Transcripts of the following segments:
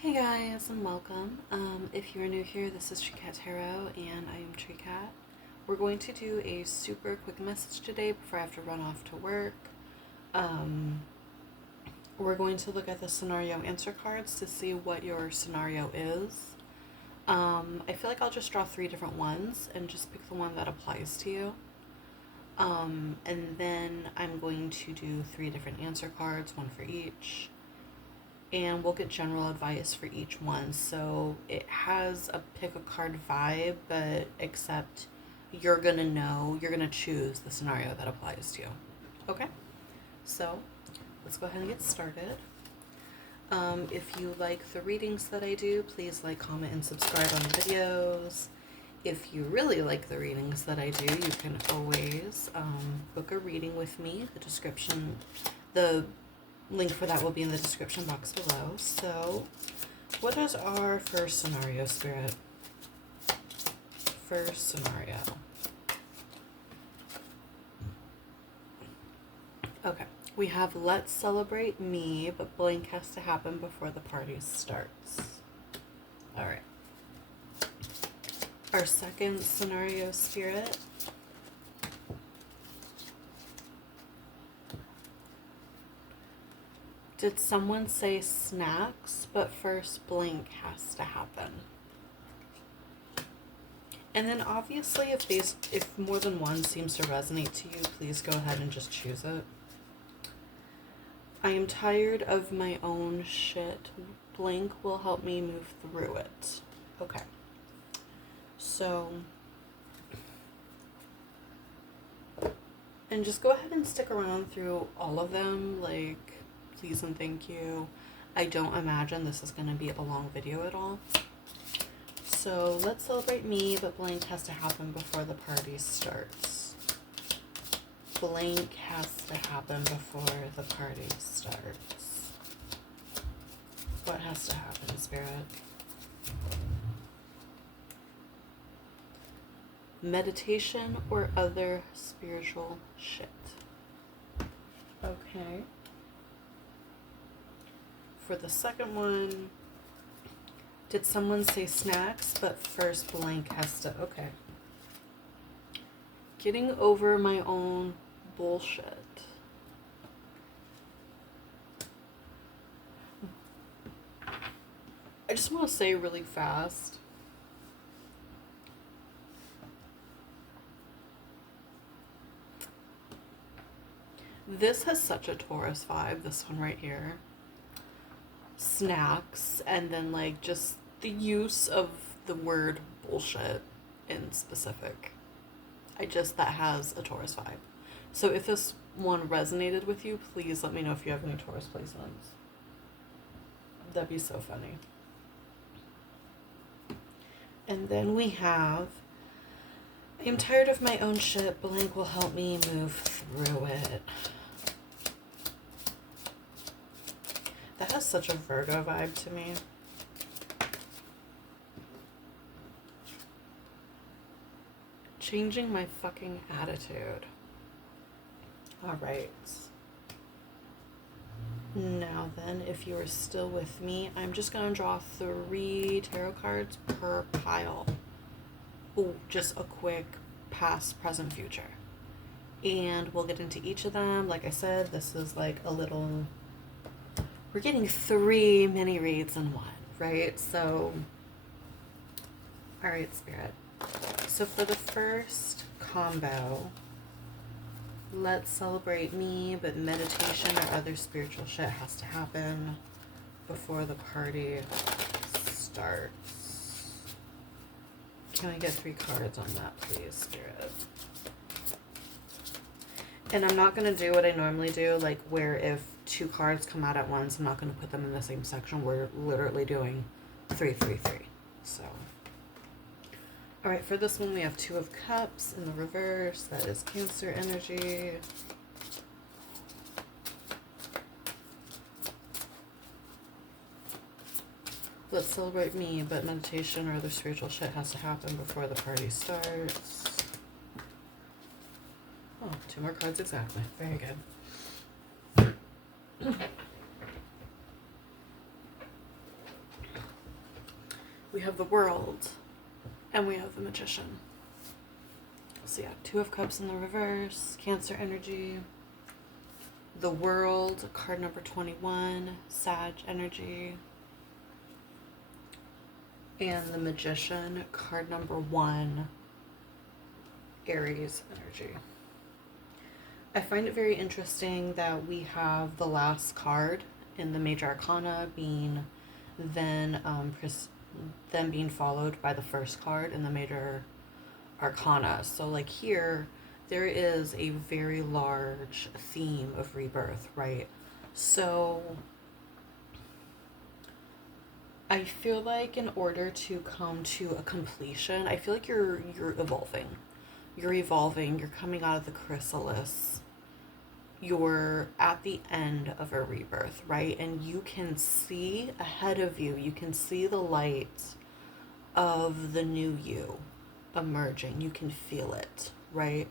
Hey guys, and welcome. If you are new here, this is Tree Cat Tarot, and I am Tree Cat. We're going to do a super quick message today before I have to run off to work. We're going to look at the scenario answer cards to see what your scenario is. I feel like I'll just draw 3 different ones and just pick the one that applies to you. And then I'm going to do 3 different answer cards, one for each. And we'll get general advice for each one. So it has a pick a card vibe, but except you're gonna choose the scenario that applies to you. Okay? So let's go ahead and get started. If you like the readings that I do, please like, comment, and subscribe on the videos. If you really like the readings that I do, you can always book a reading with me. The link for that will be in the description box below. So, what is our first scenario, Spirit? First scenario. Okay. We have let's celebrate me, but blank has to happen before the party starts. Alright. Our second scenario, Spirit. Did someone say snacks, but first blank has to happen? And then obviously if more than one seems to resonate to you, please go ahead and just choose it. I am tired of my own shit. Blank will help me move through it. Okay. So, and just go ahead and stick around through all of them, like, please and thank you. I don't imagine this is going to be a long video at all. So let's celebrate me, but blank has to happen before the party starts. Blank has to happen before the party starts. What has to happen, Spirit? Meditation or other spiritual shit. Okay. For the second one, did someone say snacks, but first blank has to, okay. Getting over my own bullshit. I just want to say really fast. This has such a Taurus vibe, this one right here. Snacks, and then like just the use of the word bullshit in specific. That has a Taurus vibe. So if this one resonated with you, please let me know if you have any Taurus placements. That'd be so funny. And then we have, I am tired of my own shit. Blank will help me move through it. That has such a Virgo vibe to me. Changing my fucking attitude. Alright. Now then, if you are still with me, I'm just going to draw 3 tarot cards per pile. Oh, just a quick past, present, future. And we'll get into each of them. Like I said, this is like a little... We're getting 3 mini reads in one, right? So, alright, Spirit. So for the first combo, let's celebrate me, but meditation or other spiritual shit has to happen before the party starts. Can we get 3 cards on that, please, Spirit? And I'm not going to do what I normally do, like where if 2 cards come out at once, I'm not going to put them in the same section. We're literally doing 3, 3, 3. So, all right, for this one, we have 2 of Cups in the reverse. That is Cancer energy. Let's celebrate me, but meditation or other spiritual shit has to happen before the party starts. Oh, 2 more cards exactly. Very good. we have the World, and we have the Magician. So yeah, Two of Cups in the reverse, Cancer energy. The World, card number 21, Sag energy. And the Magician, card number 1, Aries energy. I find it very interesting that we have the last card in the Major Arcana being then being followed by the first card in the Major Arcana. So like here, there is a very large theme of rebirth, right? So I feel like in order to come to a completion, I feel like you're evolving. You're evolving, you're coming out of the chrysalis. You're at the end of a rebirth, right? And you can see ahead of you, you can see the light of the new you emerging. You can feel it, right?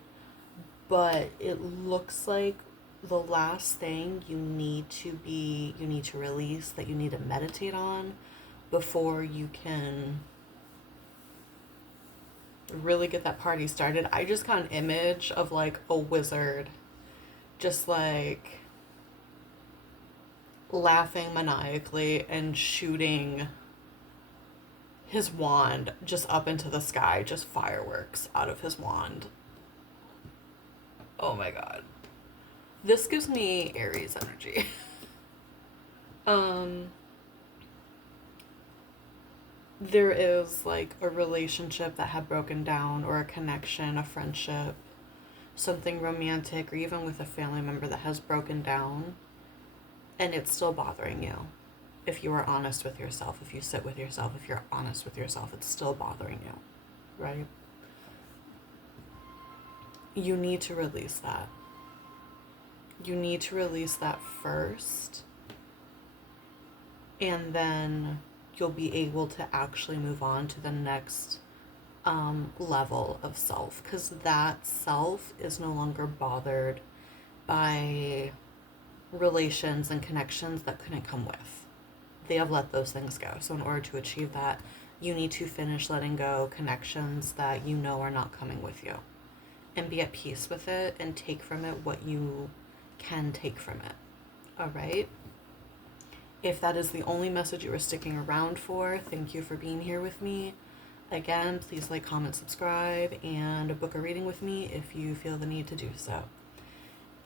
But it looks like the last thing you need to release, that you need to meditate on before you can really get that party started. I just got an image of like a wizard just like laughing maniacally and shooting his wand just up into the sky, just fireworks out of his wand. Oh my god. This gives me Aries energy. There is like a relationship that had broken down, or a connection, a friendship, something romantic, or even with a family member that has broken down, and it's still bothering you. If you are honest with yourself, if you sit with yourself, if you're honest with yourself, it's still bothering you, right? You need to release that. You need to release that first, and then you'll be able to actually move on to the next level of self, because that self is no longer bothered by relations and connections that couldn't come with. They have let those things go. So in order to achieve that, you need to finish letting go connections that you know are not coming with you, and be at peace with it and take from it what you can take from it. All right? If that is the only message you were sticking around for, thank you for being here with me. Again, please like, comment, subscribe, and book a reading with me if you feel the need to do so.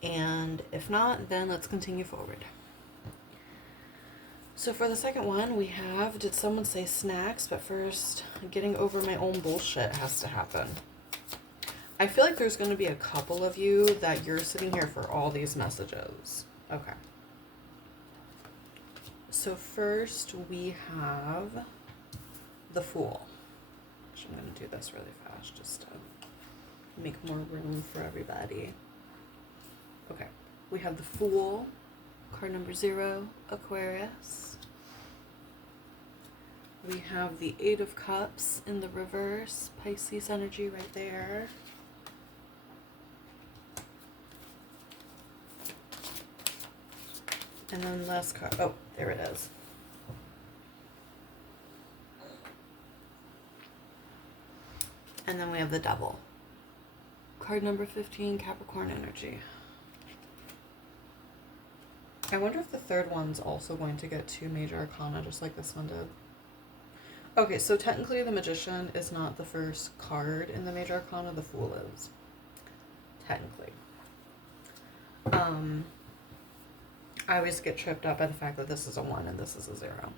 And if not, then let's continue forward. So for the second one, we have, did someone say snacks? But first, getting over my own bullshit has to happen. I feel like there's going to be a couple of you that you're sitting here for all these messages. Okay. So first we have the Fool. I'm going to do this really fast just to make more room for everybody. Okay. We have the Fool, card number 0, Aquarius. We have the 8 of Cups in the reverse, Pisces energy right there. And then last card, oh, there it is. And then we have the Devil. Card number 15, Capricorn energy. I wonder if the third one's also going to get 2 major arcana, just like this one did. Okay, so technically the Magician is not the first card in the major arcana, the Fool is. Technically. I always get tripped up by the fact that this is a 1 and this is a 0.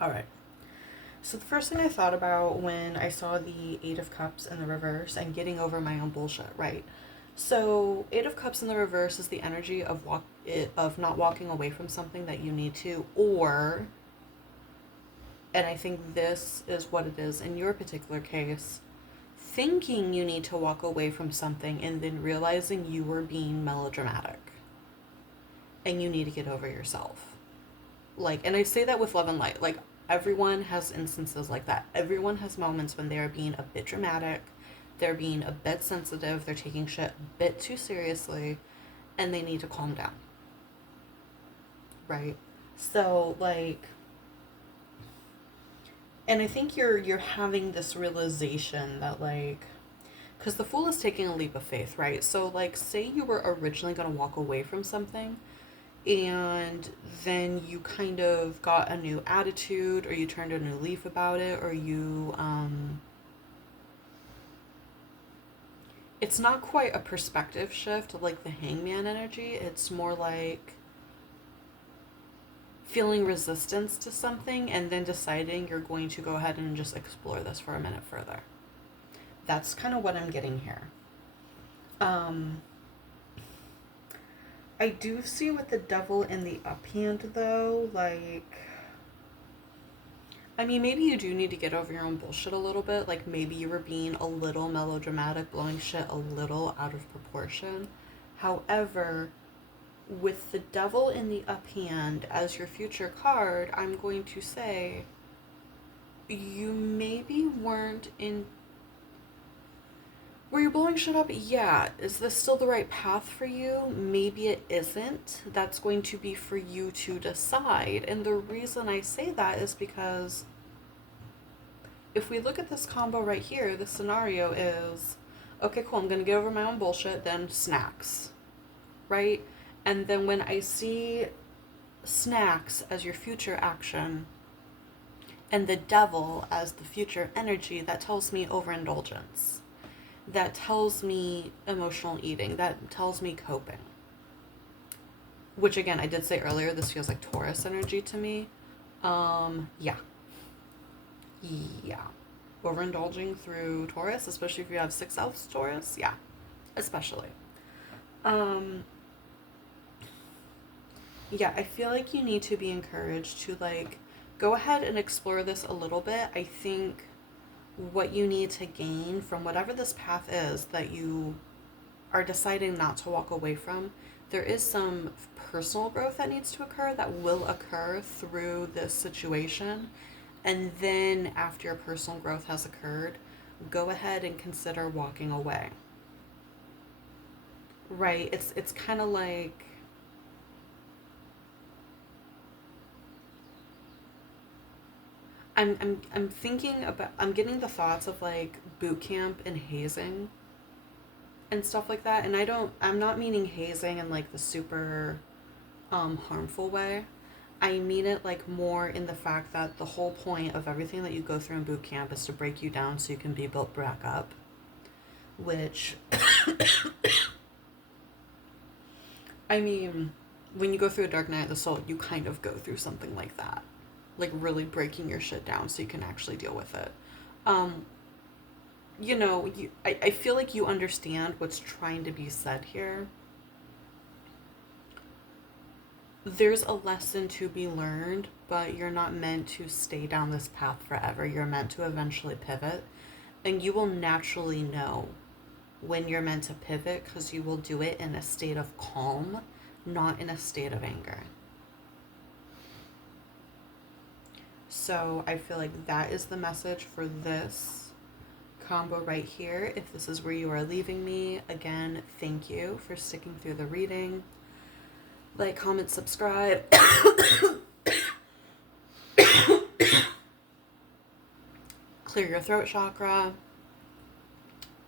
Alright. So the first thing I thought about when I saw the 8 of Cups in the reverse and getting over my own bullshit, right? So 8 of Cups in the reverse is the energy of not walking away from something that you need to, or, and I think this is what it is in your particular case, thinking you need to walk away from something and then realizing you were being melodramatic. And you need to get over yourself. Like, and I say that with love and light. Like, everyone has instances like that. Everyone has moments when they're being a bit dramatic, they're being a bit sensitive, they're taking shit a bit too seriously, and they need to calm down. Right? So, like, And I think you're having this realization that, like, because the Fool is taking a leap of faith, right? So, like, say you were originally going to walk away from something, and then you kind of got a new attitude, or you turned a new leaf about it, or you it's not quite a perspective shift like the Hangman energy. It's more like feeling resistance to something and then deciding you're going to go ahead and just explore this for a minute further. That's kind of what I'm getting here. um I do see with the Devil in the uphand though, like, I mean, maybe you do need to get over your own bullshit a little bit. Like, maybe you were being a little melodramatic, blowing shit a little out of proportion. However, with the Devil in the uphand as your future card, I'm going to say you maybe weren't in. Were you blowing shit up? Yeah. Is this still the right path for you? Maybe it isn't. That's going to be for you to decide. And the reason I say that is because if we look at this combo right here, the scenario is, okay, cool, I'm going to get over my own bullshit, then snacks, right? And then when I see snacks as your future action and the Devil as the future energy, that tells me overindulgence. That tells me emotional eating. That tells me coping. Which, again, I did say earlier, this feels like Taurus energy to me. Yeah. Yeah. Overindulging through Taurus, especially if you have 6 elves Taurus. Yeah. Especially. Yeah, I feel like you need to be encouraged to, like, go ahead and explore this a little bit. I think what you need to gain from whatever this path is that you are deciding not to walk away from, there is some personal growth that needs to occur, that will occur through this situation. And then after your personal growth has occurred, go ahead and consider walking away. Right? It's kind of like, I'm thinking about, I'm getting the thoughts of like boot camp and hazing and stuff like that. And I'm not meaning hazing in like the super harmful way. I mean it like more in the fact that the whole point of everything that you go through in boot camp is to break you down so you can be built back up. Which, I mean, when you go through a dark night of the soul, you kind of go through something like that. Like really breaking your shit down so you can actually deal with it. Um, I feel like you understand what's trying to be said here. There's a lesson to be learned, but you're not meant to stay down this path forever. You're meant to eventually pivot. And you will naturally know when you're meant to pivot because you will do it in a state of calm, not in a state of anger. So I feel like that is the message for this combo right here. If this is where you are leaving me, again, thank you for sticking through the reading. Like, comment, subscribe. Clear your throat chakra.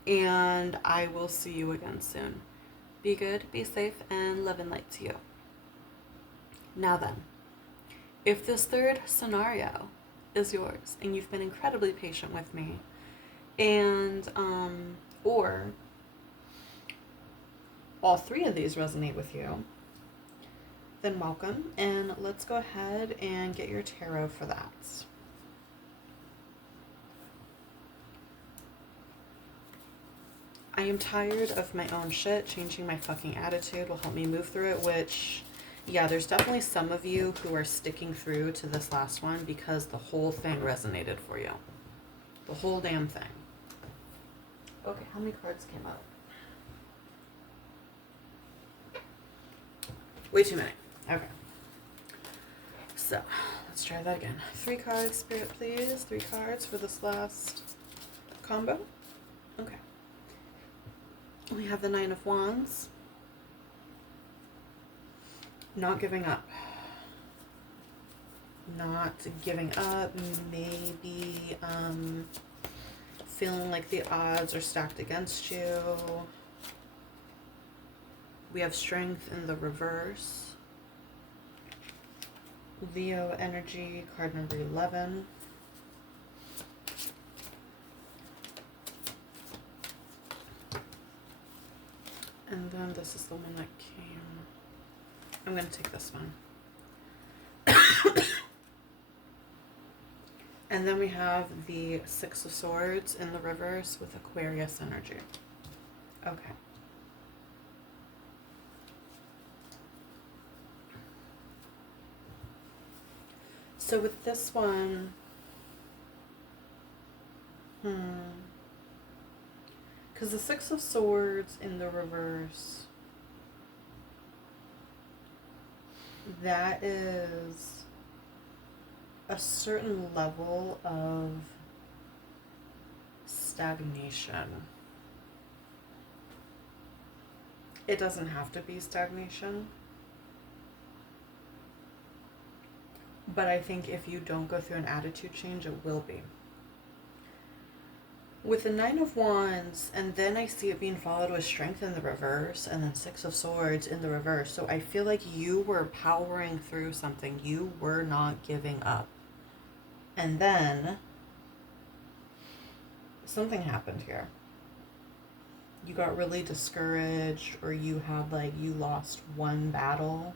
And I will see you again soon. Be good, be safe, and love and light to you. Now then, if this third scenario is yours and you've been incredibly patient with me, and or all 3 of these resonate with you, then welcome, and let's go ahead and get your tarot for that. I am tired of my own shit. Changing my fucking attitude will help me move through it, which, yeah, there's definitely some of you who are sticking through to this last one because the whole thing resonated for you. The whole damn thing. Okay, how many cards came up? Way too many. Okay. So, let's try that again. 3 cards, Spirit, please. 3 cards for this last combo. Okay. We have the 9 of Wands. Not giving up. not giving up, maybe feeling like the odds are stacked against you. We have strength in the reverse. Leo energy, card number 11. And then this is the one that came. I'm going to take this one. And then we have the Six of Swords in the reverse with Aquarius energy. Okay. So with this one, because the Six of Swords in the reverse, that is a certain level of stagnation. It doesn't have to be stagnation, but I think if you don't go through an attitude change, it will be. With the Nine of Wands, and then I see it being followed with Strength in the reverse, and then Six of Swords in the reverse. So I feel like you were powering through something. You were not giving up. And then something happened here. You got really discouraged, or you had you lost one battle.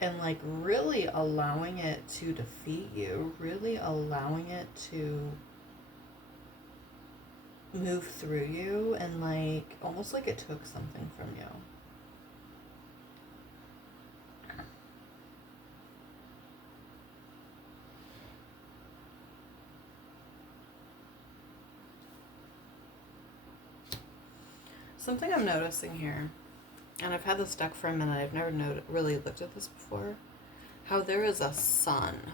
And really allowing it to defeat you, really allowing it to move through you, and almost like it took something from you. Something I'm noticing here, and I've had this deck for a minute, I've never really looked at this before, how there is a sun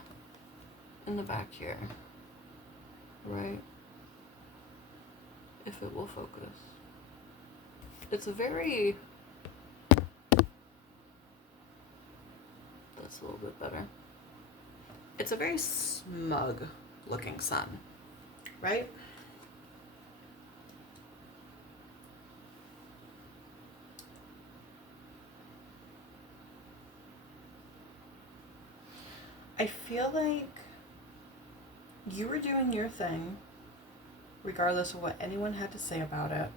in the back here, right? If it will focus. It's a very, that's a little bit better. It's a very smug looking sun, right? I feel like you were doing your thing, regardless of what anyone had to say about it.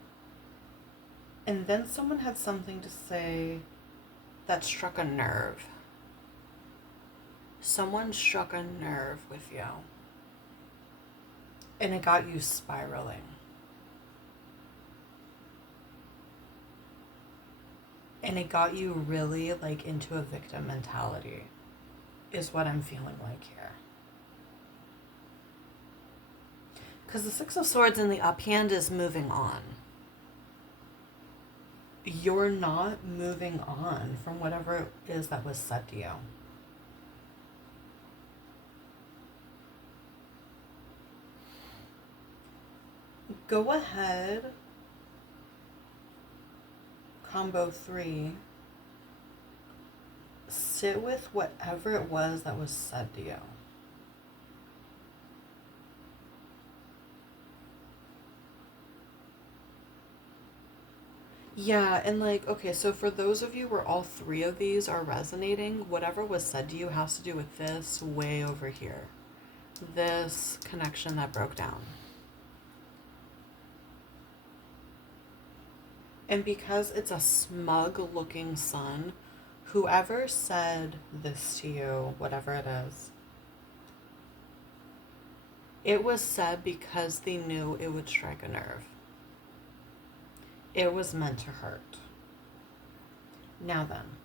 And then someone had something to say that struck a nerve. Someone struck a nerve with you. And it got you spiraling. And it got you really into a victim mentality. Is what I'm feeling like here. Because the Six of Swords in the uphand is moving on. You're not moving on from whatever it is that was said to you. Go ahead, combo 3. Sit with whatever it was that was said to you. Yeah, and okay, so for those of you where all 3 of these are resonating, whatever was said to you has to do with this way over here. This connection that broke down. And because it's a smug looking sun, whoever said this to you, whatever it is, it was said because they knew it would strike a nerve. It was meant to hurt. Now then,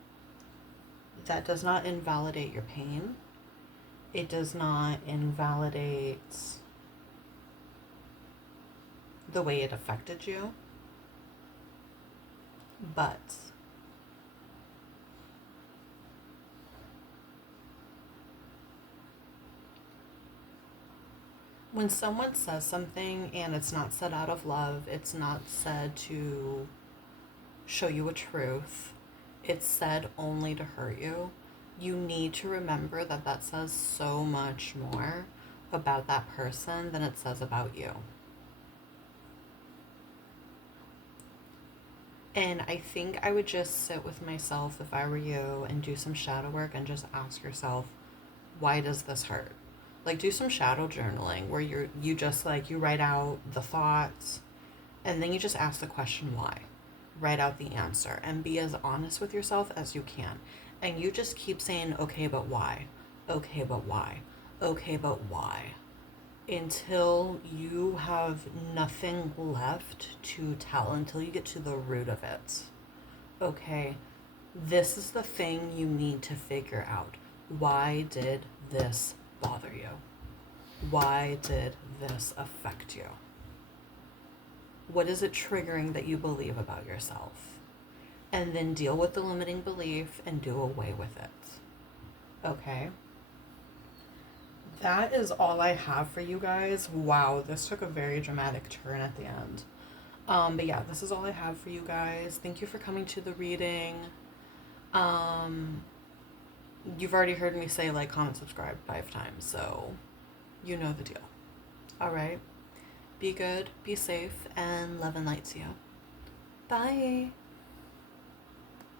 that does not invalidate your pain. It does not invalidate the way it affected you. But when someone says something and it's not said out of love, it's not said to show you a truth, it's said only to hurt you, you need to remember that that says so much more about that person than it says about you. And I think I would just sit with myself if I were you and do some shadow work and just ask yourself, why does this hurt? Like, do some shadow journaling where you just like you write out the thoughts and then you just ask the question why. Write out the answer and be as honest with yourself as you can. And you just keep saying, okay, but why? Okay, but why? Okay, but why? Until you have nothing left to tell, until you get to the root of it. Okay, this is the thing you need to figure out. Why did this bother you? Why did this affect you? What is it triggering that you believe about yourself? And then deal with the limiting belief and do away with it. Okay? That is all I have for you guys. Wow, this took a very dramatic turn at the end. But yeah, this is all I have for you guys. Thank you for coming to the reading. You've already heard me say like, comment, subscribe 5 times, so you know the deal. All right. Be good, be safe, and love and light to you. Bye.